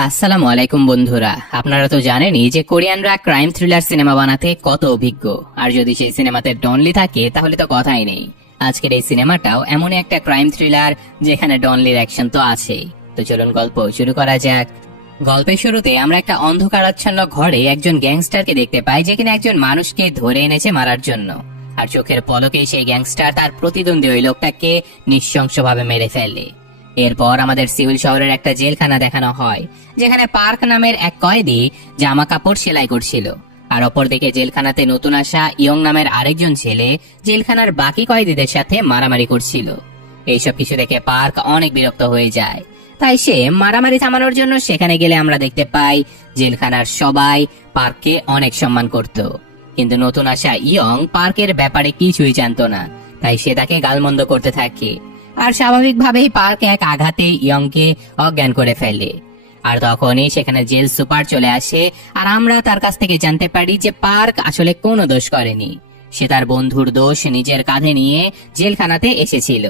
আসসালামু আলাইকুম বন্ধুরা, আপনারা তো জানেনই যে কোরিয়ানরা ক্রাইম থ্রিলার সিনেমা বানাতে কত অভিজ্ঞ। আর যদি সেই সিনেমাতে ডনলি থাকে তাহলে তো কথাই নেই। আজকের এই সিনেমাটাও এমনই একটা ক্রাইম থ্রিলার যেখানে ডনলির অ্যাকশন তো আছেই। তো চলুন গল্প শুরু করা যাক। গল্পের শুরুতে আমরা একটা অন্ধকারাচ্ছন্ন ঘরে একজন গ্যাংস্টারকে দেখতে পাই, যেখানে একজন মানুষকে ধরে এনেছে মারার জন্য। আর চোখের পলকেই সেই গ্যাংস্টার তার প্রতিদ্বন্দ্বী ওই লোকটাকে নৃশংসভাবে মেরে ফেলে। এরপর আমাদের সিউল শহরের একটা জেলখানা দেখানো হয়, যেখানে পার্ক নামের এক কয়েদি জামা কাপড় সেলাই করছিল। আর অপরদিকে জেলখানাতে নতুন আসা ইয়ং নামের আরেকজন ছেলে জেলখানার বাকি কয়েদিদের সাথে মারামারি করছিল। এইসব কিছু দেখে পার্ক অনেক বিরক্ত হয়ে যায়, তাই সে মারামারি থামানোর জন্য সেখানে গেলে আমরা দেখতে পাই জেলখানার সবাই পার্ককে অনেক সম্মান করত। কিন্তু নতুন আসা ইয়ং পার্কের ব্যাপারে কিছুই জানতো না, তাই সে তাকে গালমন্দ করতে থাকে। আর স্বাভাবিকভাবেই পার্ক এক আঘাতে ইয়ংকে অজ্ঞান করে ফেলে। আর তখনই সেখানে জেল সুপার চলে আসে, আর আমরা তার কাছ থেকে জানতে পারি যে পার্ক আসলে কোনো দোষ করেনি। সে তার বন্ধুর দোষ নিজের কাঁধে নিয়ে জেলখানাতে এসেছিল।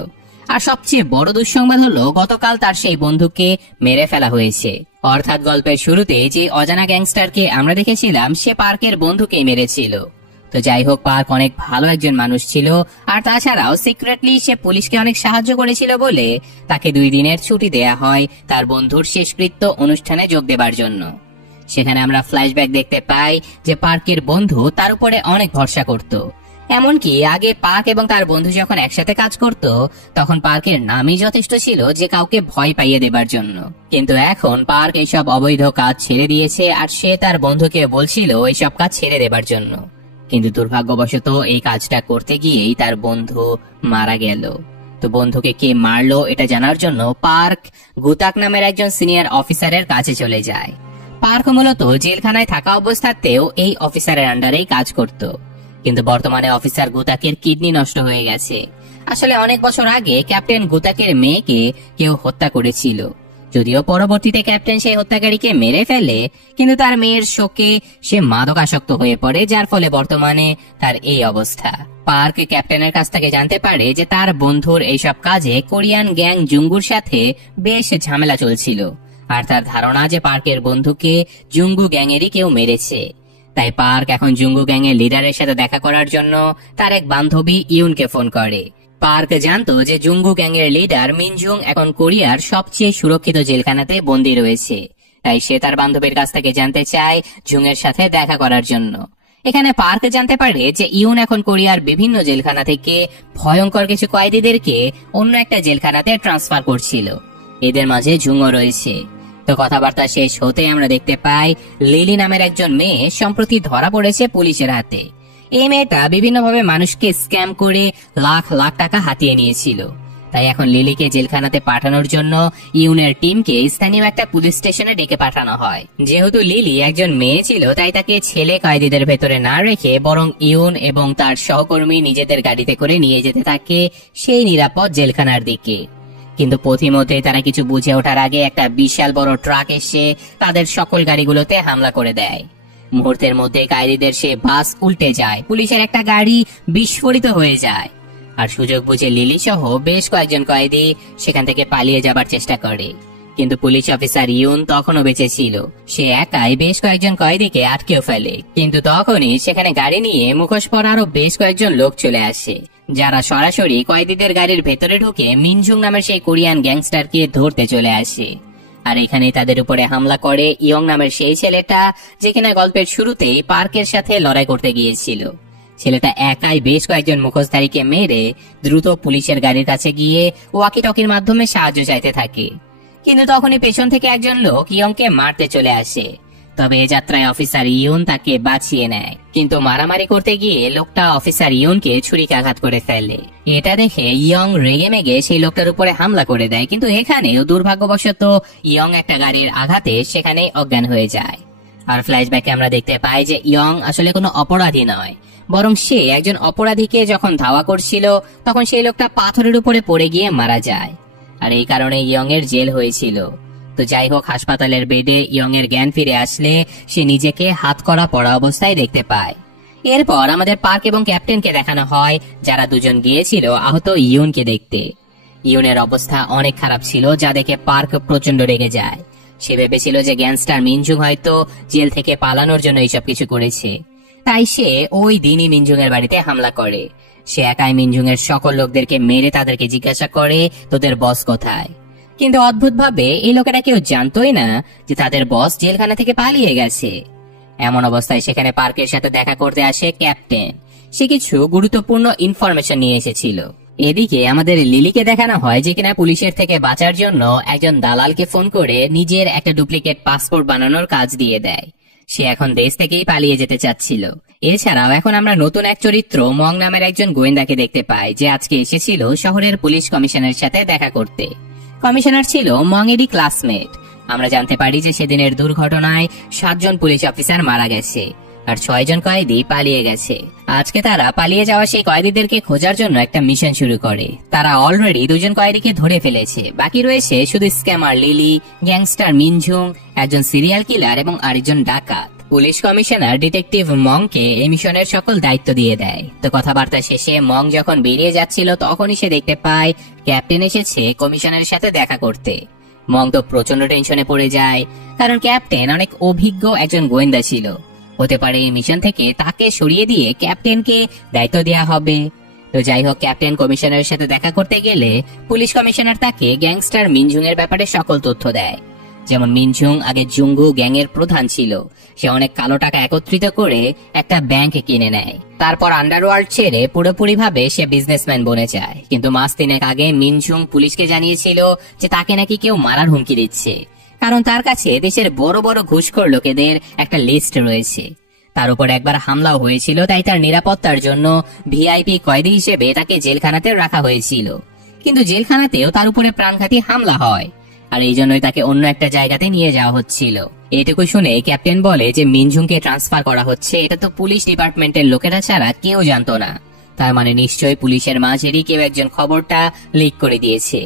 আর সবচেয়ে বড় দুঃসংবাদ হলো গতকাল তার সেই বন্ধুকে মেরে ফেলা হয়েছে। অর্থাৎ গল্পের শুরুতে যে অজানা গ্যাংস্টারকে আমরা দেখেছিলাম সে পার্কের বন্ধুকে মেরেছিল। তো যাই হোক, পার্ক অনেক ভালো একজন মানুষ ছিল। আর তাছাড়াও সিক্রেটলি সে পুলিশকে অনেক সাহায্য করেছিল বলে তাকে 2 দিনের ছুটি দেয়া হয় তার বন্ধুর শেষকৃত্য অনুষ্ঠানে যোগ দেবার জন্য। সেখানে আমরা ফ্ল্যাশব্যাক দেখতে পাই যে পার্কের বন্ধু তার উপরে অনেক ভরসা করত। এমনকি আগে পার্ক এবং তার বন্ধু যখন একসাথে কাজ করত তখন পার্কের নামই যথেষ্ট ছিল যে কাউকে ভয় পাইয়ে দেবার জন্য। কিন্তু এখন পার্ক এইসব অবৈধ কাজ ছেড়ে দিয়েছে, আর সে তার বন্ধুকে বলছিল এইসব কাজ ছেড়ে দেবার জন্য। কিন্তু দুর্ভাগ্যবশত এই কাজটা করতে গিয়েই তার বন্ধু মারা গেল। তো বন্ধুকে কে মারলো এটা জানার জন্য পার্ক গুতাক নামের একজন সিনিয়র অফিসারের কাছে চলে যায়। পার্ক মূলত জেলখানায় থাকা অবস্থাতেও এই অফিসারের আন্ডারেই কাজ করত। কিন্তু বর্তমানে অফিসার গুতাকের কিডনি নষ্ট হয়ে গেছে। আসলে অনেক বছর আগে ক্যাপ্টেন গুতাকের মেয়েকে কেউ হত্যা করেছিল, যদিও পরবর্তীতে ক্যাপ্টেন সেই হত্যাকারীকে মেরে ফেলে। কিন্তু তার মেয়ের শোকে সে মাদকাসক্ত হয়ে পড়ে, যার ফলে বর্তমানে তার এই অবস্থা। পার্ক ক্যাপ্টেনের কাছ থেকে জানতে পারে যে তার বন্ধুর এইসব কাজে কোরিয়ান গ্যাং জুঙ্গুর সাথে বেশ ঝামেলা চলছিল। আর তার ধারণা যে পার্কের বন্ধুকে জুঙ্গু গ্যাংয়েরই কেউ মেরেছে। তাই পার্ক এখন জুঙ্গু গ্যাংয়ের লিডারের সাথে দেখা করার জন্য তার এক বান্ধবী ইউনকে ফোন করে। পার্ক জানতো যে জুঙ্গু গ্যাংয়ের লিডার মিনজুং এখন কোরিয়ার সবচেয়ে সুরক্ষিত জেলখানাতে বন্দী রয়েছে। তাই সে তার বান্ধবীর কাছ থেকে জানতে চায় জুংয়ের সাথে দেখা করার জন্য। এখানে পার্ক জানতে পারে যে ইউন এখন কোরিয়ার বিভিন্ন জেলখানা থেকে ভয়ঙ্কর কিছু কয়েদিদেরকে অন্য একটা জেলখানাতে ট্রান্সফার করছিল। এদের মাঝে জুংও রয়েছে। তো কথাবার্তা শেষ হতে আমরা দেখতে পাই লিলি নামের একজন মেয়ে সম্প্রতি ধরা পড়েছে পুলিশের হাতে। এই মেয়েটা বিভিন্নভাবে মানুষকে স্ক্যাম করে লাখ লাখ টাকা হাতিয়ে নিয়েছিল। তাই এখন লিলিকে জেলখানাতে পাঠানোর জন্য ইউনের টিমকে স্থানীয় একটা পুলিশ স্টেশনে ডেকে পাঠানো হয়। যেহেতু লিলি একজন মেয়ে ছিল তাই তাকে ছেলে কয়েদিদের ভেতরে না রেখে বরং ইউন এবং তার সহকর্মী নিজেদের গাড়িতে করে নিয়ে যেতে থাকে সেই নিরাপদ জেলখানার দিকে। কিন্তু পথিমধ্যে তারা কিছু বুঝে ওঠার আগে একটা বিশাল বড় ট্রাক এসে তাদের সকল গাড়িগুলোতে হামলা করে দেয়। মুহূর্তের মধ্যে কয়েদিদের সে বাস উল্টে যায়, পুলিশের একটা গাড়ি বিস্ফোরিত হয়ে যায়। আর সুযোগ বুঝে লিলি সহ বেশ কয়েকজন কয়েদি সেখান থেকে পালিয়ে যাবার চেষ্টা করে। কিন্তু পুলিশ অফিসার ইউন তখনও বেঁচে ছিল। সে একাই বেশ কয়েকজন কয়েদিকে আটকেও ফেলে। কিন্তু তখনই সেখানে গাড়ি নিয়ে মুখোশ পরা আরো বেশ কয়েকজন লোক চলে আসে, যারা সরাসরি কয়েদিদের গাড়ির ভেতরে ঢুকে মিনজুং নামের সেই কোরিয়ান গ্যাংস্টারকে ধরতে চলে আসে। আর এখানে তাদের উপরে হামলা করে ইয়ং নামের সেই ছেলেটা, যে কিনা গল্পের শুরুতেই পার্কের সাথে লড়াই করতে গিয়েছিল। ছেলেটা একাই বেশ কয়েকজন মুখোশধারীকে মেরে দ্রুত পুলিশের গাড়ির কাছে গিয়ে ওয়াকি টকির মাধ্যমে সাহায্য চাইতে থাকে। কিন্তু তখনই পেছন থেকে একজন লোক ইয়ংকে মারতে চলে আসে। তবে এ যাত্রায় অফিসার ইউন তাকে বাঁচিয়ে নেয়। কিন্তু মারামারি করতে গিয়ে লোকটা অফিসার ইউনকে ছুরিকাঘাত করে ফেলে। এটা দেখে ইয়ং রেগে মেগে সেই লোকটার উপরে হামলা করে দেয়। কিন্তু এখানেও দুর্ভাগ্যবশত ইয়ং একটা গাড়ির আঘাতে সেখানে অজ্ঞান হয়ে যায়। আর ফ্ল্যাশব্যাকে আমরা দেখতে পাই যে ইয়ং আসলে কোনো অপরাধী নয়, বরং সে একজন অপরাধীকে যখন ধাওয়া করছিল তখন সেই লোকটা পাথরের উপরে পড়ে গিয়ে মারা যায়। আর এই কারণে ইয়ং এর জেল হয়েছিল। তো যাই হোক, হাসপাতালের বেডে ইয়ং এর জ্ঞান ফিরে আসলে সে নিজেকে হাতকড়া পড়া অবস্থায় দেখতে পায়। এরপর আমাদের পার্ক এবং ক্যাপ্টেনকে দেখানো হয়, যারা দুজন গিয়েছিল আহত ইউনকে দেখতে। ইউনের অবস্থা অনেক খারাপ ছিল, যা দেখে পার্ক প্রচন্ড রেগে যায়। সে ভেবেছিল যে গ্যাংস্টার মিনজুং হয়তো জেল থেকে পালানোর জন্য এইসব কিছু করেছে, তাই সে ওই দিনই মিনজুং এর বাড়িতে হামলা করে। সে একাই মিনজুং এর সকল লোকদেরকে মেরে তাদেরকে জিজ্ঞাসা করে তোদের বস কোথায়। কিন্তু অদ্ভুতভাবে এই লোকেরা কেউ জানতোই না যে তাদের বস জেলখানা থেকে পালিয়ে গেছে। এমন অবস্থায় সেখানে পার্কের সাথে দেখা করতে আসে ক্যাপ্টেন। সে কিছু গুরুত্বপূর্ণ ইনফরমেশন নিয়ে এসেছিল। এদিকে আমাদের লিলিকে দেখানো হয় যে কিনা পুলিশের থেকে বাঁচার জন্য একজন দালালকে ফোন করে নিজের একটা ডুপ্লিকেট পাসপোর্ট বানানোর কাজ দিয়ে দেয়। সে এখন দেশ থেকেই পালিয়ে যেতে চাচ্ছিল। এছাড়াও এখন আমরা নতুন এক চরিত্র মং নামের একজন গোয়েন্দাকে দেখতে পাই, যে আজকে এসেছিল শহরের পুলিশ কমিশনারের সাথে দেখা করতে। কমিশনার ছিল মং এরই ক্লাসমেট। আমরা জানতে পারি যে সেদিনের দুর্ঘটনায় 7 জন পুলিশ অফিসার মারা গেছে আর 6 জন কয়েদি পালিয়ে গেছে। আজকে তারা পালিয়ে যাওয়া সেই কয়েদিদেরকে খোঁজার জন্য একটা মিশন শুরু করে। তারা অলরেডি 2 জন কয়েদিকে ধরে ফেলেছে। বাকি রয়েছে শুধু স্ক্যামার লিলি, গ্যাংস্টার মিনজুং, একজন সিরিয়াল কিলার এবং আরেকজন ডাকাত। পুলিশ কমিশনার ডিটেকটিভ মংকে এই মিশনের সকল দায়িত্ব দিয়ে দেয়। তো কথাবার্তা শেষে মং যখন বেরিয়ে যাচ্ছিল তখনই সে দেখতে পায় ক্যাপ্টেন এসেছে কমিশনারের সাথে দেখা করতে। মং তো প্রচন্ড টেনশনে পড়ে যায়, কারণ ক্যাপ্টেন অনেক অভিজ্ঞ একজন গোয়েন্দা ছিল। হতে পারে এই মিশন থেকে তাকে সরিয়ে দিয়ে ক্যাপ্টেনকে দায়িত্ব দেওয়া হবে। তো যাই হোক, ক্যাপ্টেন কমিশনারের সাথে দেখা করতে গেলে পুলিশ কমিশনার তাকে গ্যাংস্টার মিনজুং এর ব্যাপারে সকল তথ্য দেয়। যেমন মিনজুং আগে জুঙ্গু গ্যাং এর প্রধান ছিল। সে অনেক কালো টাকা একত্রিত করে একটা ব্যাংক কিনে নেয়। তারপর আন্ডারওয়ার্ল্ড ছেড়ে পুরোপুরি ভাবে সে বিজনেসম্যান বনে যায়। কিন্তু মাস 3 আগে মিনজুং পুলিশকে জানিয়েছিল যে তাকে নাকি কেউ মারার হুমকি দিচ্ছে, কারণ তার কাছে দেশের বড় বড় ঘুষখোর লোকেদের একটা লিস্ট রয়েছে। তার উপর একবার হামলাও হয়েছিল, তাই তার নিরাপত্তার জন্য ভিআইপি কয়েদি হিসেবে তাকে জেলখানাতে রাখা হয়েছিল। কিন্তু জেলখানাতেও তার উপরে প্রাণঘাতী হামলা হয়, আর এই জন্যই তাকে অন্য একটা জায়গাতে নিয়ে যাওয়া হচ্ছিল। এটুকু শুনে ক্যাপ্টেন বলে যে মিনজুংকে ট্রান্সফার করা হচ্ছে, এটা তো পুলিশ ডিপার্টমেন্টের লোকেরা ছাড়া কেউ জানতো না। তার মানে নিশ্চয়ই পুলিশের মাঝেরই কেউ একজন খবরটা লিক করে দিয়েছে।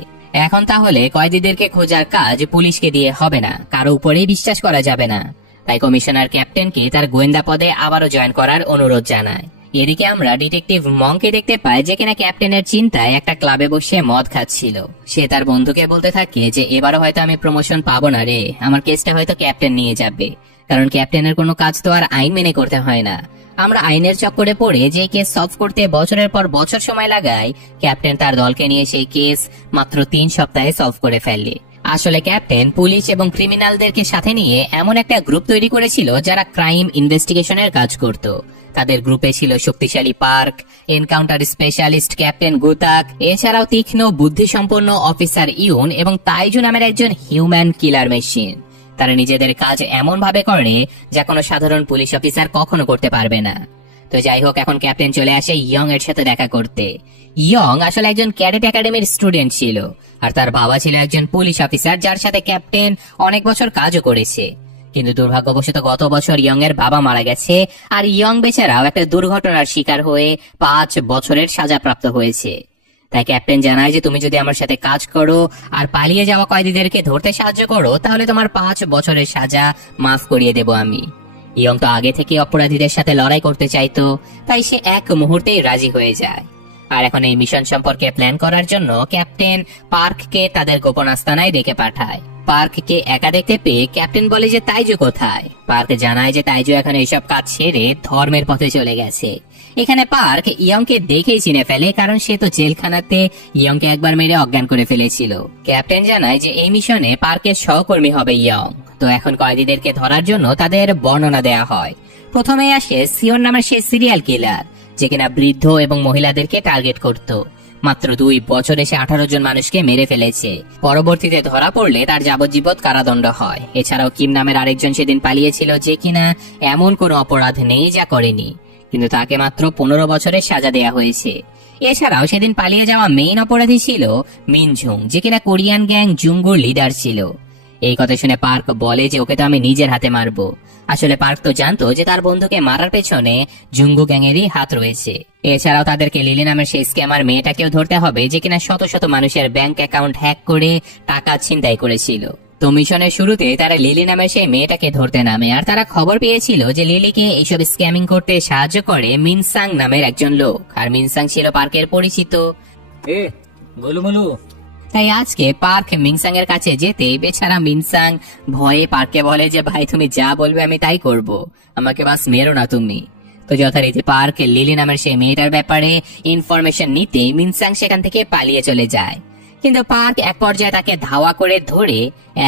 এখন তাহলে কয়েদিদেরকে খোঁজার কাজ পুলিশকে দিয়ে হবে না, কারো উপরেই বিশ্বাস করা যাবে না। তাই কমিশনার ক্যাপ্টেনকে তার গোয়েন্দা পদে আবারও জয়েন করার অনুরোধ জানায়। এদিকে আমরা ডিটেকটিভ মংকে দেখতে পাই, যে কিনা ক্যাপ্টেনের চিন্তায় একটা ক্লাবে বসে মদ খাচ্ছিল। সে তার বন্ধুকে বলতে থাকে যে এবারও হয়তো আমি প্রমোশন পাবো না রে, আমার কেসটা হয়তো ক্যাপ্টেন নিয়ে যাবে, কারণ ক্যাপ্টেনের কোনো কাজ তো আর আইন মেনে করতে হয় না। আমরা আইনের চক্করে পড়ে যে কেস সলভ করতে বছরের পর বছর সময় লাগাই, ক্যাপ্টেন তার দলকে নিয়ে সেই কেস মাত্র 3 সপ্তাহে সলভ করে ফেলে। আসলে ক্যাপ্টেন পুলিশ এবং ক্রিমিনালদেরকে সাথে নিয়ে এমন একটা গ্রুপ তৈরি করেছিল যারা ক্রাইম ইনভেস্টিগেশনের কাজ করত। তাদের গ্রুপে ছিল শক্তিশালী পার্ক, এনকাউন্টার স্পেশালিস্ট ক্যাপ্টেন গুতাক, এছাড়াও তীক্ষ্ণ বুদ্ধিসম্পন্ন অফিসার ইউন এবং তাইজু নামের একজন হিউম্যান কিলার মেশিন। তারা নিজেদের কাজ এমন ভাবে করে যা কোনো সাধারণ পুলিশ অফিসার কখনো করতে পারবে না। তো যাই হোক, এখন ক্যাপ্টেন চলে আসে ইয়ং এর সাথে দেখা করতে। ইয়ং আসলে একজন ক্যাডেট একাডেমির স্টুডেন্ট ছিল, আর তার বাবা ছিল একজন পুলিশ অফিসার, যার সাথে ক্যাপ্টেন অনেক বছর কাজও করেছে। কিন্তু দুর্ভাগ্যবশত গত বছর ইয়ং এর বাবা মারা গেছে, আর ইয়ং বেচারাও একটা দুর্ঘটনার শিকার হয়ে 5 বছরের সাজাপ্রাপ্ত হয়েছে। তাই ক্যাপ্টেন জানায় যে তুমি যদি আমার সাথে কাজ করো আর পালিয়ে যাওয়া কয়েদিদেরকে ধরতে সাহায্য করো, তাহলে তোমার 5 বছরের সাজা মাফ করিয়ে দেব আমি। ইয়ং তো আগে থেকে অপরাধীদের সাথে লড়াই করতে চাইতো, তাই সে এক মুহূর্তেই রাজি হয়ে যায়। আর এখন এই মিশন সম্পর্কে প্ল্যান করার জন্য ক্যাপ্টেন পার্ককে তাদের গোপন আস্তানায় ডেকে পাঠায়। পার্ককে একা দেখতে পেয়ে ক্যাপ্টেন বলে যে তাইজু কোথায়। পার্ক জানায় যে তাইজু এখন এইসব কাজ ছেড়ে ধর্মের পথে চলে গেছে। এখানে পার্ক ইয়ংকে দেখেই চিনে ফেলে, কারণ সে তো জেলখানাতে ইয়ংকে একবার মেরে অজ্ঞান করে ফেলেছিল। ক্যাপ্টেন জানায় যে এই মিশনে পার্কের সহকর্মী হবে ইয়ং। তো এখন কয়েদিদেরকে ধরার জন্য তাদের বর্ণনা দেয়া হয়। প্রথমে আসে সিওন নামের সেই সিরিয়াল কিলার, যে কিনা বৃদ্ধ এবং মহিলাদেরকে টার্গেট করত। মাত্র 2 বছরে সে 18 জন মানুষকে মেরে ফেলেছে। পরবর্তীতে ধরা পড়লে তার যাবজ্জীবন কারাদণ্ড হয়। এছাড়াও কিম নামের আরেকজন সেদিন পালিয়েছিল, যে কিনা এমন কোনো অপরাধ নেই যা করেনি, কিন্তু তাকে মাত্র 15 বছরের সাজা দেয়া হয়েছে। এছাড়াও সেদিন পালিয়ে যাওয়া মেইন অপরাধী ছিল মিনজুং, যে কিনা কোরিয়ান গ্যাং জুঙ্গুর লিডার ছিল। এই কথা শুনে পার্ক বলে যে ওকে তো আমি নিজের হাতে মারবো। আসলে পার্ক তো জানতো যে তার বন্ধুকে মারার পেছনে জুঙ্গু গ্যাংয়েরই হাত রয়েছে। এছাড়াও তাদেরকে লিলি নামের সেই স্ক্যামার মেয়েটাকেও ধরতে হবে, যে কিনা শত শত মানুষের ব্যাংক অ্যাকাউন্ট হ্যাক করে টাকা ছিনতাই করেছিল। তো তো মিশনের শুরুতে তারা লিলি নামের সেই মেয়েটাকে ধরতে নামে, আর তারা খবর পেয়েছিল যে লিলিকে এইসব স্ক্যামিং করতে সাহায্য করে মিনসাং নামের একজন লোক, আর মিনসাং ছিল পার্কের পরিচিত। তাই আজকে পার্ক মিনসাং এর কাছে যেতে বেচারা মিনসাং ভয়ে পার্ককে বলে যে ভাই তুমি যা বলবে আমি তাই করব, আমাকে বাস মেরো না তুমি। তো যথারীতি পার্ক লিলি নামের সেই মেয়েটার ব্যাপারে ইনফরমেশন নিতে মিনসাং সেখান থেকে পালিয়ে চলে যায়, কিন্তু পার্ক এক পর্যায়ে তাকে ধাওয়া করে ধরে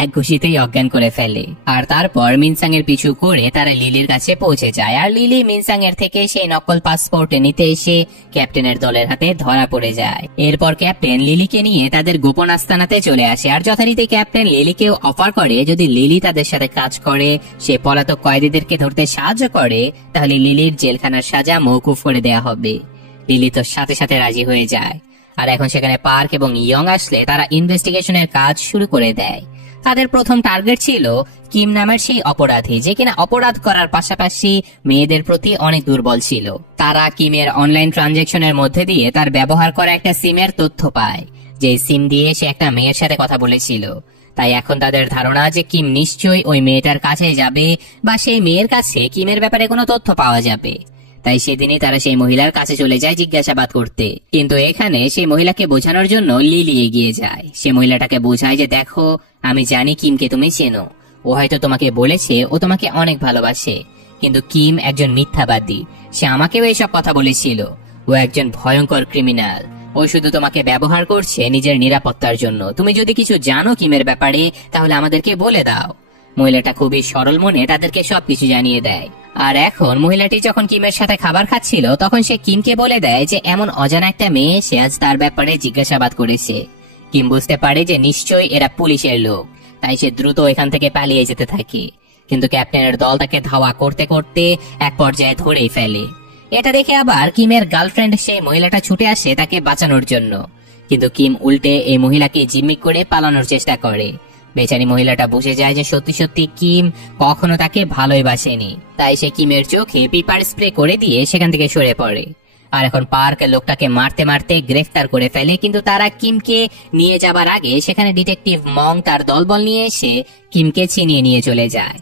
এক ঘুষিতেই অজ্ঞান করে ফেলে। আর তারপর মিনসাং এর পিছু করে তারা লিলির কাছে পৌঁছে যায়, আর লিলি মিনসাং এর থেকে সেই নকল পাসপোর্ট নিতে এসে ক্যাপ্টেনের দলের হাতে ধরা পড়ে যায়। এরপর ক্যাপ্টেন লিলিকে নিয়ে তাদের গোপন আস্তানাতে চলে আসে, আর যথারীতি ক্যাপ্টেন লিলিকেও অফার করে যদি লিলি তাদের সাথে কাজ করে, সে পলাতক কয়েদিদেরকে ধরতে সাহায্য করে, তাহলে লিলির জেলখানার সাজা মওকুফ করে দেয়া হবে। লিলি তো সাথে সাথে রাজি হয়ে যায়। আর এখন সেখানে পার্ক এবং ইয়ং আসলে তারা ইনভেস্টিগেশনের কাজ শুরু করে দেয়। তাদের প্রথম টার্গেট ছিল কিম নামের সেই অপরাধী, যে কিনা অপরাধ করার পাশাপাশি মেয়েদের প্রতি অনেক দুর্বল ছিল। তারা কিমের অনলাইন ট্রানজাকশনের মধ্যে দিয়ে তার ব্যবহার করা একটা সিমের তথ্য পায়, যে সিম দিয়ে সে একটা মেয়ের সাথে কথা বলেছিল। তাই এখন তাদের ধারণা যে কিম নিশ্চয়ই ওই মেয়েটার কাছে যাবে, বা সেই মেয়ের কাছে কিমের ব্যাপারে কোনো তথ্য পাওয়া যাবে। তাই সেদিনই তারা সেই মহিলার কাছে চলে যায় জিজ্ঞাসাবাদ করতে। কিন্তু এখানে সেই মহিলাকে বোঝানোর জন্য লিলি এগিয়ে যায়। সে মহিলাটাকে বোঝায় যে দেখো, আমি জানি কিমকে তুমি চেনো, ও হয়তো তোমাকে বলেছে ও তোমাকে অনেক ভালোবাসে, কিন্তু কিম একজন মিথ্যাবাদী, সে আমাকেও এইসব কথা বলেছিল। ও একজন ভয়ঙ্কর ক্রিমিনাল, ও শুধু তোমাকে ব্যবহার করছে নিজের নিরাপত্তার জন্য। তুমি যদি কিছু জানো কিমের ব্যাপারে তাহলে আমাদেরকে বলে দাও। মহিলাটা খুবই সরল মনে তাদেরকে সবকিছু জানিয়ে দেয়। আর এখন মহিলাটি যখন কিমের সাথে খাবার খাচ্ছিল তখন সে কিমকে বলে দেয় যে এমন অজানা একটা মেয়ে সে আজ তার ব্যাপারে জিজ্ঞাসাবাদ করেছে। কিম বুঝতে পারে যে নিশ্চয়ই এরা পুলিশের লোক, তাই সে দ্রুত এখান থেকে পালিয়ে যেতে থাকে। কিন্তু ক্যাপ্টেনের দল তাকে ধাওয়া করতে করতে এক পর্যায়ে ধরেই ফেলে। এটা দেখে আবার কিমের গার্লফ্রেন্ড সেই মহিলাটা ছুটে আসে তাকে বাঁচানোর জন্য, কিন্তু কিম উল্টে এই মহিলাকে জিম্মি করে পালানোর চেষ্টা করে। বেচারি মহিলাটা বুঝে যায় যে সত্যি সত্যি কিম কখনো তাকে ভালোই বাসেনি, তাই সে কিমের চোখে পিপার স্প্রে করে দিয়ে সেখান থেকে সরে পড়ে। আর এখন পার্ক লোকটাকে মারতে মারতে গ্রেফতার করে ফেলে, কিন্তু তারা কিমকে নিয়ে যাবার আগে সেখানে ডিটেকটিভ মং তার দলবল নিয়ে এসে কিমকে ছিনিয়ে নিয়ে চলে যায়।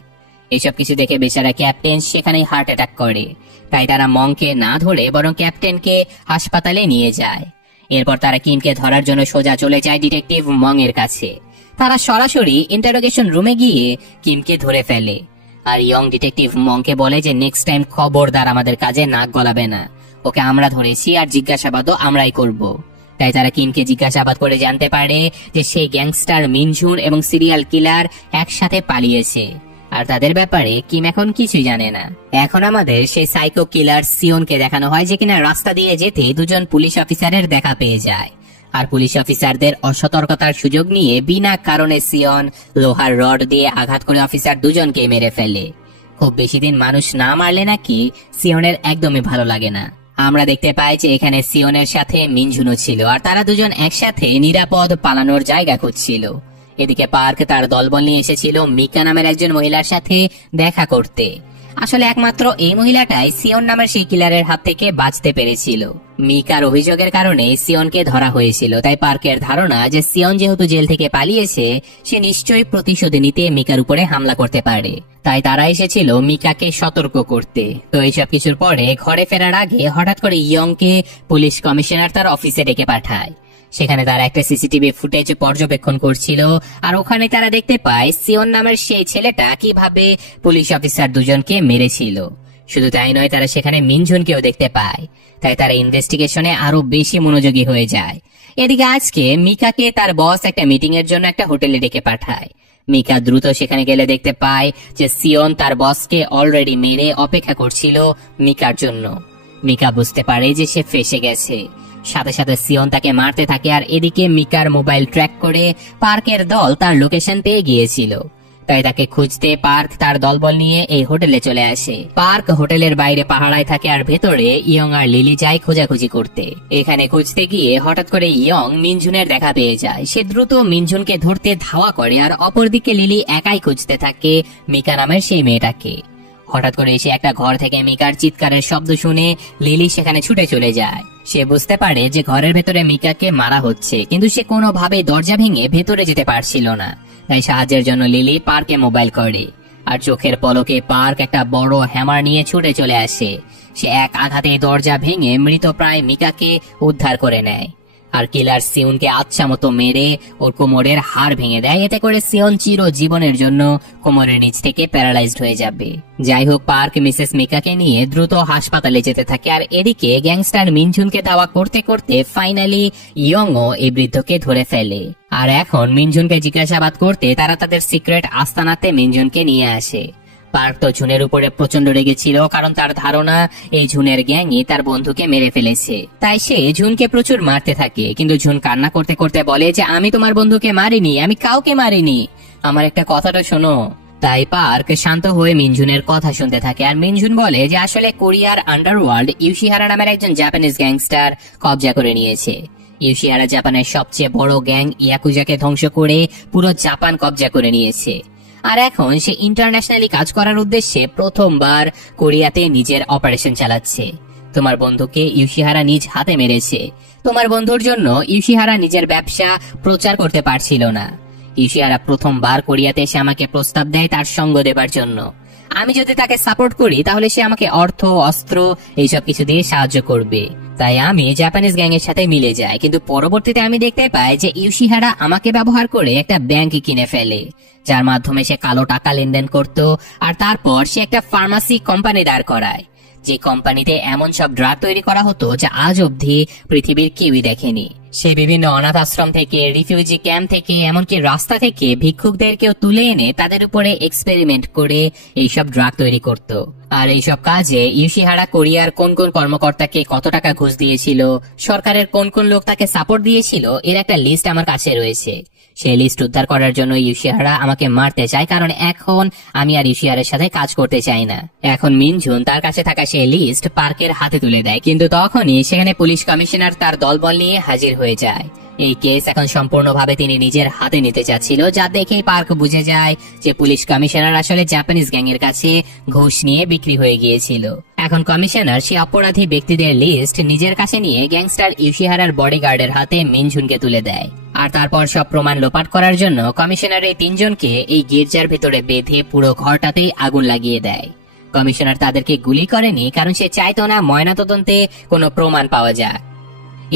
এসব কিছু দেখে বেচারা ক্যাপ্টেন সেখানেই হার্ট অ্যাটাক করে, তাই তারা মংকে না ধরে বরং ক্যাপ্টেনকে হাসপাতালে নিয়ে যায়। এরপর তারা কিমকে ধরার জন্য সোজা চলে যায় ডিটেকটিভ মং এর কাছে। তারা সরাসরি ইন্টারোগেশন রুমে গিয়ে কিমকে ধরে ফেলে, আর ইয়ং ডিটেকটিভ মংকে বলে যে নেক্সট টাইম খবরদার আমাদের কাজে নাক গলাবে না, ওকে আমরা ধরেছি আর জিজ্ঞাসাবাদও আমরাই করব। তাই তারা কিমকে জিজ্ঞাসাবাদ করে জানতে পারে যে সেই গ্যাংস্টার মিনঝুন এবং সিরিয়াল কিলার একসাথে পালিয়েছে, আর তাদের ব্যাপারে কিম এখন কিছুই জানে না। এখন আমাদের সেই সাইকো কিলার সিওনকে দেখানো হয়, যে কিনা রাস্তা দিয়ে যেতে দুজন পুলিশ অফিসারের দেখা পেয়ে যায়, আর পুলিশ অফিসারদের অসতর্কতার সুযোগ নিয়ে বিনা কারণে সিওন লোহার রড দিয়ে আঘাত করে অফিসার দুজনকে মেরে ফেলে। খুব বেশি দিন মানুষ না মারলে নাকি সিওনের একদমই ভালো লাগে না। আমরা দেখতে পাই যে এখানে সিওনের সাথে মিনঝুনও ছিল, আর তারা দুজন একসাথে নিরাপদ পালানোর জায়গা খুঁজছিল। এদিকে পার্ক তার দলবল নিয়ে এসেছিল মিকা নামের একজন মহিলার সাথে দেখা করতে। আসলে একমাত্র এই মহিলাটাই সিওন নামের সেই কিলারের হাত থেকে বাঁচতে পেরেছিল। মিকার অভিযোগের কারণে সিওনকে ধরা হয়েছিল, তাই পার্কের ধারণা যে সিওন যেহেতু জেল থেকে পালিয়েছে সে নিশ্চয়ই প্রতিশোধ নিতে মিকার উপরে হামলা করতে পারে, তাই তারা এসেছিল মিকাকে সতর্ক করতে। তো এইসব কিছুর পরে ঘরে ফেরার আগে হঠাৎ করে ইয়ংকে পুলিশ কমিশনার তার অফিসে ডেকে পাঠায়। সেখানে তারা একটা সিসিটিভি ফুটেজ পর্যবেক্ষণ করছিল, আর ওখানে তারা দেখতে পায় সিওন নামের সেই ছেলেটা কিভাবে পুলিশ অফিসার দুজনকে মেরেছিল। শুধু তাই নয়, তারা সেখানে মিনঝুনকেও দেখতে পায়, তাই তারা ইনভেস্টিগেশনে আরো বেশি মনোযোগী হয়ে যায়। এদিকে আজকে মিকাকে তার বস একটা মিটিং এর জন্য একটা হোটেলে ডেকে পাঠায়। মিকা দ্রুত সেখানে গেলে দেখতে পায় যে সিওন তার বসকে অলরেডি মেরে অপেক্ষা করছিল মিকার জন্য। মিকা বুঝতে পারে যে সে ফেঁসে গেছে। সাথে সাথে সিওন তাকে মারতে থাকে, আর এদিকে মিকার মোবাইল ট্র্যাক করে পার্কের দল তার লোকেশন পেয়ে গিয়েছিল। তাই তাকে খুঁজতে পার্ক তার দলবল নিয়ে এই হোটেলে চলে আসে। পার্ক হোটেলের বাইরে পাহারায় থাকে, আর ভেতরে ইয়ং আর লিলি যায় খোঁজাখুঁজি করতে। এখানে খুঁজতে গিয়ে হঠাৎ করে ইয়ং মিনঝুনের দেখা পেয়ে যায়। সে দ্রুত মিনঝুনকে ধরতে ধাওয়া করে, আর অপরদিকে লিলি একাই খুঁজতে থাকে মিকা নামের সেই মেয়েটাকে। হঠাৎ করে এসে একটা ঘর থেকে মিকার চিৎকারের শব্দ শুনে লিলি সেখানে ছুটে চলে যায়। সে বুঝতে পারে যে ঘরের ভেতরে মিকাকে মারা হচ্ছে, কিন্তু সে কোনোভাবেই দরজা ভেঙে ভেতরে যেতে পারছিল না। তাই সাহায্যের জন্য লিলি পার্কে মোবাইল করে, আর চোখের পলকে পার্ক একটা বড় হ্যামার নিয়ে ছুটে চলে আসে। সে এক আঘাতে দরজা ভেঙে মৃতপ্রায় মিকাকে উদ্ধার করে নেয়, আর কিলার সিউনকে আচ্ছা মতো মেরে ওর কোমরের হাড় ভেঙে দেয়। এতে করে সিউন চিরজীবনের জন্য কোমরের নিচ থেকে প্যারালাইজড হয়ে যাবে। যাই হোক, পার্ক মিসেস মিকাকে নিয়ে দ্রুত হাসপাতালে যেতে থাকে, আর এদিকে গ্যাংস্টার মিনঝুনকে দাওয়া করতে করতে ফাইনালি ইয়ংও এই বৃদ্ধকে ধরে ফেলে। আর এখন মিনঝুনকে জিজ্ঞাসাবাদ করতে তারা তাদের সিক্রেট আস্তানাতে মিনঝুনকে নিয়ে আসে। পার্ক তো ঝুনের উপরে প্রচন্ড রেগেছিল, কারণ তার ধারণা এই ঝুনের গ্যাংই তার বন্ধুকে মেরে ফেলেছে। তাই সে ঝুনকে প্রচুর মারতে থাকে, কিন্তু ঝুন কান্না করতে করতে বলে যে আমি তোমার বন্ধুকে মারিনি, আমি কাউকে মারিনি, আমার একটা কথাটা শোনো। তাই পার্ক শান্ত হয়ে মিনঝুনের কথা শুনতে থাকে, আর মিনঝুন বলে যে আসলে কোরিয়ার আন্ডারওয়ার্ল্ড ইউশিহারা নামের একজন জাপানিজ গ্যাংস্টার কবজা করে নিয়েছে। ইউশিহারা জাপানের সবচেয়ে বড় গ্যাং ইয়াকুজাকে ধ্বংস করে পুরো জাপান কবজা করে নিয়েছে, আর এখন সে ইন্টারন্যাশনালি কাজ করার উদ্দেশ্যে প্রথমবার কোরিয়াতে নিজের অপারেশন চালাচ্ছে। তোমার বন্ধুকে ইউশিহারা নিজ হাতে মেরেছে। তোমার বন্ধুর জন্য ইউশিহারা নিজের ব্যবসা প্রচার করতে পারছিল না। ইউশিহারা প্রথমবার কোরিয়াতে এসে আমাকে প্রস্তাব দেয় তার সঙ্গ দেবার জন্য। আমি যদি তাকে সাপোর্ট করি তাহলে সে আমাকে অর্থ, অস্ত্র এইসব কিছু দিয়ে সাহায্য করবে। তাই আমি জাপানিজ গ্যাং এর সাথে মিলে যাই, কিন্তু পরবর্তীতে আমি দেখতে পাই যে ইউশিহারা আমাকে ব্যবহার করে একটা ব্যাংক কিনে ফেলে, যার মাধ্যমে সে কালো টাকা লেনদেন করত। আর তারপর সে একটা ফার্মাসি কোম্পানি দাঁড় করায়, যে কোম্পানিতে এমন সব ড্রাগ তৈরি করা হতো যা আজ অবধি পৃথিবীর কেউই দেখেনি। সে বিভিন্ন অনাথ আশ্রম থেকে, রিফিউজি ক্যাম্প থেকে, এমনকি রাস্তা থেকে ভিক্ষুকদেরকেও তুলে এনে তাদের উপরে এক্সপেরিমেন্ট করে এইসব ড্রাগ তৈরি করত। আর এইসব কাজে ইউশিহারা কোরিয়ার কোন কোন কর্মকর্তাকে কত টাকা ঘুষ দিয়েছিল, সরকারের কোন কোন লোক তাকে সাপোর্ট দিয়েছিল, এর একটা লিস্ট আমার কাছে রয়েছে। সেই লিস্ট উদ্ধার করার জন্য ইউশিহারা আমাকে মারতে চায়, কারণ এখন আমি আর ইউশিহারের সাথে কাজ করতে চাই না। এখন মিনঝুন তার কাছে থাকা সেই লিস্ট পার্কের হাতে তুলে দেয়, কিন্তু তখনই সেখানে পুলিশ কমিশনার তার দলবল নিয়ে হাজির হয়ে যায়। এই কেস এখন সম্পূর্ণভাবে তিনি নিজের হাতে নিতে চাচ্ছিল, যা দেখেই পার্ক বুঝে যায় যে পুলিশ কমিশনার আসলে জাপানিজ গ্যাং এর কাছে ঘুষ নিয়ে বিক্রি হয়ে গিয়েছিল। এখন কমিশনার সেই অপরাধী ব্যক্তিদের লিস্ট নিজের কাছে নিয়ে গ্যাংস্টার ইউশিহারার বডিগার্ডের হাতে মিনঝুনকে তুলে দেয়। আর তারপর সব প্রমাণ লোপাট করার জন্য কমিশনার এই তিনজনকে এই গির্জার ভিতরে বেঁধে পুরো ঘরটাতেই আগুন লাগিয়ে দেয়। কমিশনার তাদেরকে গুলি করেনি, কারণ সে চাইতো না ময়নাতদন্তে কোনো প্রমাণ পাওয়া যায়।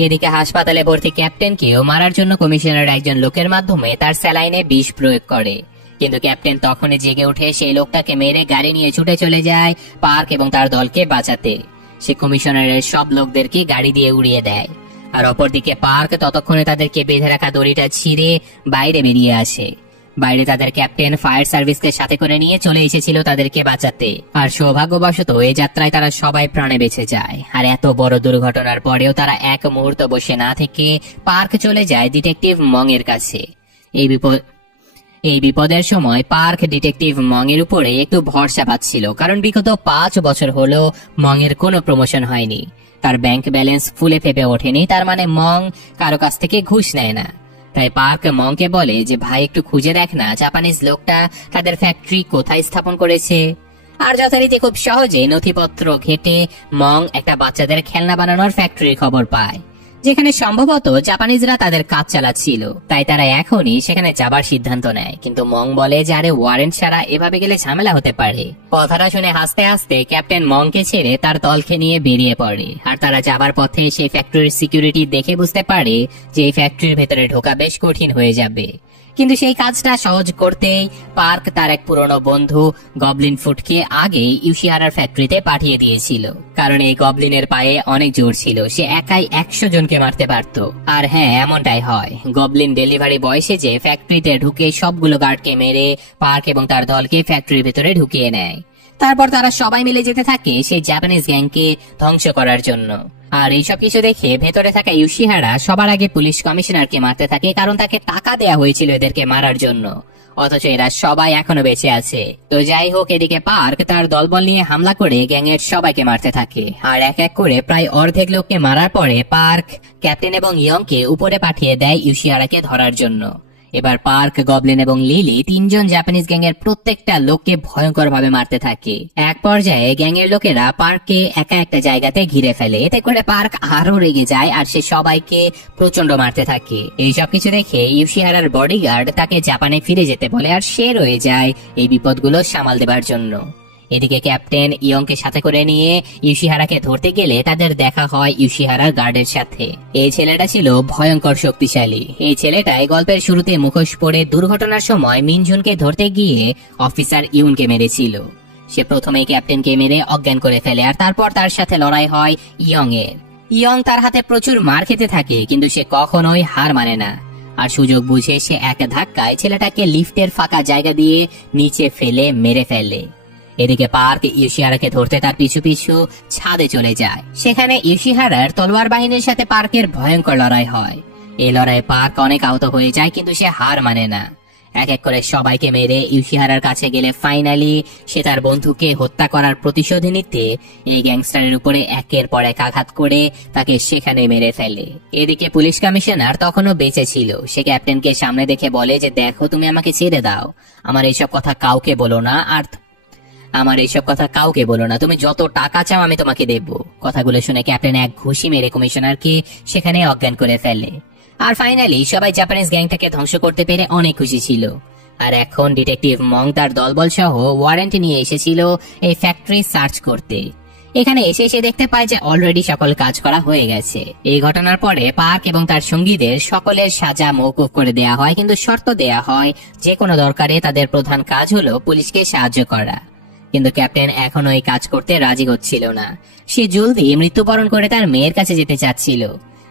এদিকে হাসপাতালে ভর্তি ক্যাপ্টেনকেও মারার জন্য কমিশনার একজন লোকের মাধ্যমে তার স্যালাইনে বিষ প্রয়োগ করে, কিন্তু ক্যাপ্টেন তখনই জেগে উঠে সেই লোকটাকে মেরে গাড়ি নিয়ে ছুটে চলে যায় পার্ক এবং তার দলকে বাঁচাতে। সে কমিশনারের সব লোকদেরকে গাড়ি দিয়ে উড়িয়ে দেয়, আর অপরদিকে পার্ক ততক্ষণে তাদেরকে বেঁধে রাখা দড়িটা ছিঁড়ে বাইরে বেরিয়ে আসে। বাইরে তাদের ক্যাপ্টেন ফায়ার সার্ভিসকে সাথে করে নিয়ে চলে এসেছিল তাদেরকে বাঁচাতে, আর সৌভাগ্যবশত এই যাত্রায় তারা সবাই প্রাণে বেঁচে যায়। আর এত বড় দুর্ঘটনার পরেও তারা এক মুহূর্ত বসে না থেকে পার্ক চলে যায় ডিটেকটিভ মং এর কাছে। এই বিপদের সময় পার্ক ডিটেকটিভ মং এর উপরে একটু ভরসা পাচ্ছিল, কারণ বিগত 5 বছর হলো মং এর কোনো প্রমোশন হয়নি, তার ব্যাংক ব্যালেন্স ফুলে ফেপে ওঠেনি, তার মানে মং কারো কাছ থেকে ঘুষ নেয় না। তাই পার্ক মংকে বলে যে ভাই একটু খুঁজে দেখ না জাপানিজ লোকটা তাদের ফ্যাক্টরি কোথায় স্থাপন করেছে। আর যথারীতি খুব সহজে নথিপত্র ঘেটে মং একটা বাচ্চাদের খেলনা বানানোর ফ্যাক্টরির খবর পায়, যেখানে সম্ভবত জাপানিজরা তাদের কাজ চালাচ্ছিল। তাই তারা এখনই সেখানে যাবার সিদ্ধান্ত নেয়, কিন্তু মং বলে যে আরে ওয়ারেন্ট ছাড়া এভাবে গেলে ঝামেলা হতে পারে। কথাটা শুনে হাসতে হাসতে ক্যাপ্টেন মংকে ছেড়ে তার দলকে নিয়ে বেরিয়ে পড়ে। আর তারা যাবার পথে সেই ফ্যাক্টরির সিকিউরিটি দেখে বুঝতে পারে যে এই ফ্যাক্টরির ভেতরে ঢোকা বেশ কঠিন হয়ে যাবে, কিন্তু সেই কাজটা সহজ করতেই পার্ক তার এক পুরনো বন্ধু গবলিন ফুটকে আগে ইউশিহারার ফ্যাক্টরিতে পাঠিয়ে দিয়েছিল, কারণ এই গবলিনের পায়ে অনেক জোর ছিল, সে একাই 100 জনকে মারতে পারত। আর হ্যাঁ, এমনটাই হয়। গবলিন ডেলিভারি বয় সেজে ফ্যাক্টরিতে ঢুকে সবগুলো গার্ডকে মেরে পার্ক এবং তার দলকে ফ্যাক্টরির ভেতরে ঢুকিয়ে নেয়। তারপর তারা সবাই মিলে যেতে থাকে সেই জাপানিজ গ্যাংকে ধ্বংস করার জন্য। আর এইসব কিছু দেখে ভেতরে থাকা ইউশিহারা সবার আগে পুলিশ কমিশনারকে মারতে থাকে, কারণ তাকে টাকা দেয়া হয়েছিল এদেরকে মারার জন্য, অথচ এরা সবাই এখনো বেঁচে আছে। তো যাই হোক, এদিকে পার্ক তার দলবল নিয়ে হামলা করে গ্যাংয়ের সবাইকে মারতে থাকে, আর এক এক করে প্রায় অর্ধেক লোককে মারার পরে পার্ক ক্যাপ্টেন এবং ইয়ংকে উপরে পাঠিয়ে দেয় ইউশিহারাকে ধরার জন্য। এবার পার্ক, গবলিন এবং লিলি তিনজন জাপানিজ গ্যাংয়ের প্রত্যেকটা লোককে ভয়ঙ্কর ভাবে মারতে থাকে। এক পর্যায়ে গ্যাংয়ের লোকেরা পার্ককে একা একটা জায়গাতে ঘিরে ফেলে। এতে করে পার্ক আরো রেগে যায় আর সে সবাইকে প্রচন্ড মারতে থাকে। এই সবকিছু দেখে ইউশিহারার বডিগার্ড তাকে জাপানে ফিরে যেতে বলে আর সে রয়ে যায় এই বিপদগুলো সামাল দেবার জন্য। এদিকে ক্যাপ্টেন ইয়ংকে সাথে করে নিয়ে ইউশিহারাকে ধরতে গেলে তাদের দেখা হয় ইউশিহারার গার্ডের সাথে। এই ছেলেটা ছিল ভয়ঙ্কর শক্তিশালী। এই ছেলেটাই গল্পের শুরুতে মুখোশ পরে দুর্ঘটনার সময় মিনজুনকে ধরতে গিয়ে অফিসার ইউনকে মেরেছিল। সে প্রথমে ক্যাপ্টেনকে মেরে অজ্ঞান করে ফেলে আর তারপর তার সাথে লড়াই হয় ইয়ং এর। ইয়ং তার হাতে প্রচুর মার খেতে থাকে, কিন্তু সে কখনোই হার মানে না। আর সুযোগ বুঝে সে এক ধাক্কায় ছেলেটাকে লিফটের ফাঁকা জায়গা দিয়ে নিচে ফেলে মেরে ফেলে। এদিকে পার্ক ইউশিহারাকে ধরতে তার পিছু পিছু ছাদে চলে যায়। সেখানে ইউশিহারার তলোয়ার বাহিনীর সাথে পার্কের ভয়ঙ্কর লড়াই হয়। এই লড়াইয়ে পার্ক অনেক আহত হয়ে যায়, কিন্তু সে হার মানে না। এক এক করে সবাইকে মেরে ইউশিহারার কাছে গেলে ফাইনালি সে তার বন্ধুকে হত্যা করার প্রতিশোধ নিতে এই গ্যাংস্টারের উপরে একের পর এক আঘাত করে তাকে সেখানে মেরে ফেলে। এদিকে পুলিশ কমিশনার তখনও বেঁচে ছিল। সে ক্যাপ্টেনকে সামনে দেখে বলে যে, দেখো, তুমি আমাকে ছেড়ে দাও, আমার এইসব কথা কাউকে বলো না, তুমি যত টাকা চাও আমি তোমাকে দেবো। কথাগুলো শুনে ক্যাপ্টেন এক ঘুষি মেরে কমিশনারকে সেখানে অজ্ঞান করে ফেলে। আর ফাইনালি সবাই জাপানিজ গ্যাংটাকে ধ্বংস করতে পেরে অনেক খুশি ছিল। আর এখন ডিটেকটিভ মং তার দলবল সহ ওয়ারেন্ট নিয়ে এসেছিল এই ফ্যাক্টরি সার্চ করতে। এখানে এসে সে দেখতে পায় যে অলরেডি সকল কাজ করা হয়ে গেছে। এই ঘটনার পরে পার্ক এবং তার সঙ্গীদের সকলের সাজা মওকুফ করে দেয়া হয়, কিন্তু শর্ত দেয়া হয় যে কোনো দরকারে তাদের প্রধান কাজ হলো পুলিশকে সাহায্য করা। কিন্তু ক্যাপ্টেন এখনো এই কাজ করতে রাজি হচ্ছিল না। সে জলদি মৃত্যুবরণ করে তার মেয়ের কাছে যেতে চাচ্ছিল।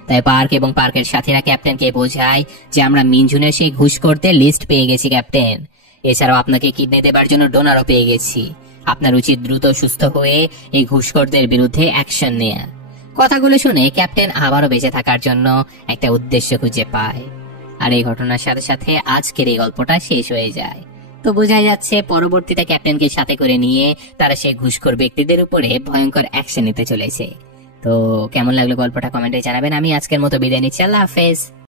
তাই পার্ক এবং পার্কের সাথীরা ক্যাপ্টেনকে বোঝায় যে, আমরা মিনজুনের সেই ঘুষখোরদের লিস্ট পেয়ে গেছি ক্যাপ্টেন। এছাড়াও আপনাকে কিডনি দেবার জন্য ডোনারও পেয়ে গেছি। আপনার উচিত দ্রুত সুস্থ হয়ে এই ঘুষখোরদের বিরুদ্ধে অ্যাকশন নেয়া। কথাগুলো শুনে ক্যাপ্টেন আবারও বেঁচে থাকার জন্য একটা উদ্দেশ্য খুঁজে পায়। আর এই ঘটনার সাথে সাথে আজকের এই গল্পটা শেষ হয়ে যায়। তো বোঝাই যাচ্ছে পরবর্তীতে ক্যাপ্টেনকে সাথে করে নিয়ে তারা সেই ঘুষখোর ব্যক্তিদের উপরে ভয়ঙ্কর অ্যাকশন নিতে চলেছে। তো কেমন লাগলো গল্পটা কমেন্টে জানাবেন। আমি আজকের মতো বিদায় নিচ্ছি। আল্লাহ হাফেজ।